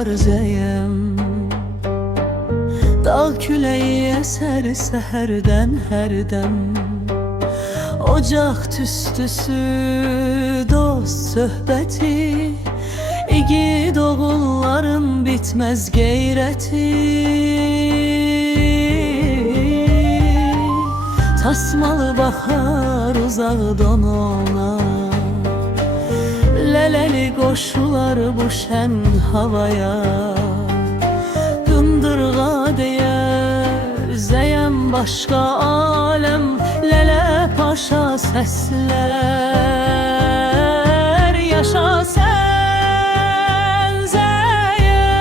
doğar zəyəm. Dağ küləyi əsər səhərdən hərdəm. Ocaq tüstüsü, dost söhbəti, igid oğulların bitməz qeyrəti. Tasmalı baxar uzaqdan ona, lələli qoşular bu şən havaya. Qındırğa deyər zəyəm başqa aləm, lələ paşa səslər. Yaşa sən zəyəm,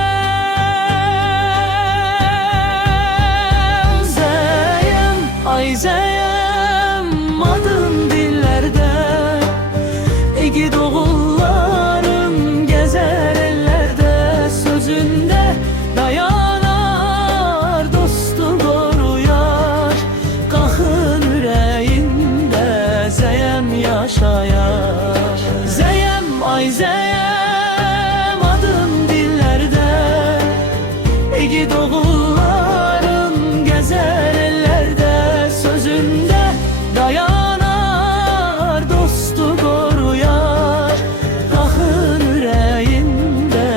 zəyəm, ay zəyəm, adın dillərdə. İgid oğulların gəzər ellərdə, sözündə dayanar, dostu qoruyar. Qalxın ürəyində zəyəm yaşayar. Zəyəm, ay zəyəm, adın dillərdə. İgid oğulların gəzər ellərdə, sözündə dayanar, dostu qoruyar. Qalxın ürəyində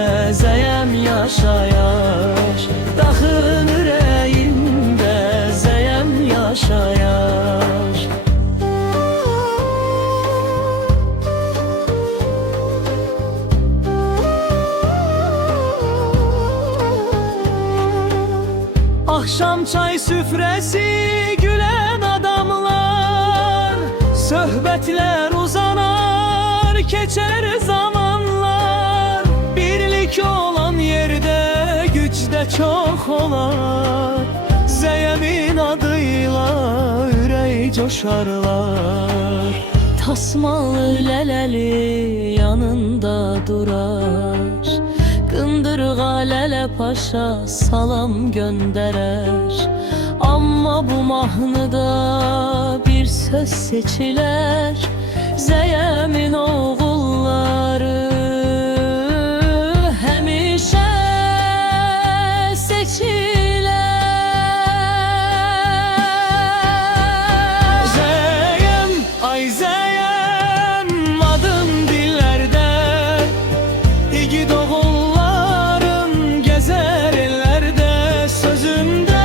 zəyəm yaşayar. Qalxın ürəyində zəyəm yaşayar. Axşam çay süfrəsi, gülən adamlar, söhbətlər uzanar, keçər zamanlar. Birlik olan yerdə güc də çox olar. Zəyəmin adıyla ürək coşarlar. Tasmalı lələli yanında durar, qındırğa lələ paşa salam göndərər. Amma bu mahnıda bir söz seçilər, zəyəmin oğulları həmişə seçilər. Zəyəm, ay zəyəm, adın dillərdə. İgid oğulların gəzər ellərdə, sözündə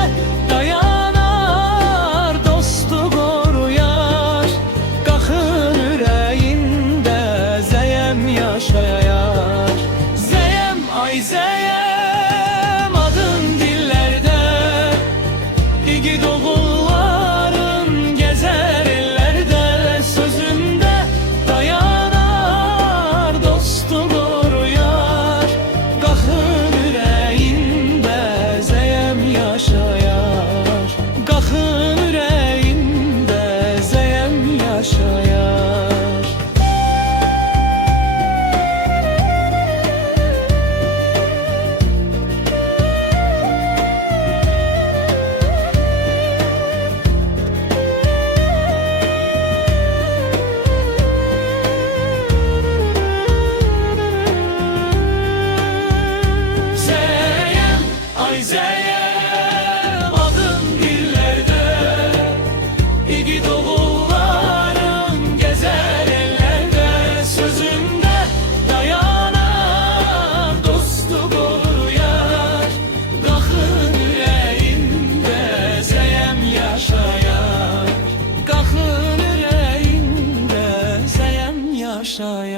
dayanar, dostu qoruyar. Qalxın ürəyində zəyəm yaşayar. Zəyəm, ay zəyəm, adın dillərdə. İgid oğulların gəzər ellərdə, sözündə dayanar, dostu qoruyar. Qalxın ürəyində zəyəm yaşayar. Qalxın ürəyində zəyəm yaşayar. Zəyəm, ay zəyəm, adın dillərdə. İgid oğulların gəzər ellərdə, sözündə dayanar, dostu qoruyar. Qalxın ürəyində zəyəm yaşayar. Qalxın ürəyində zəyəm yaşayar.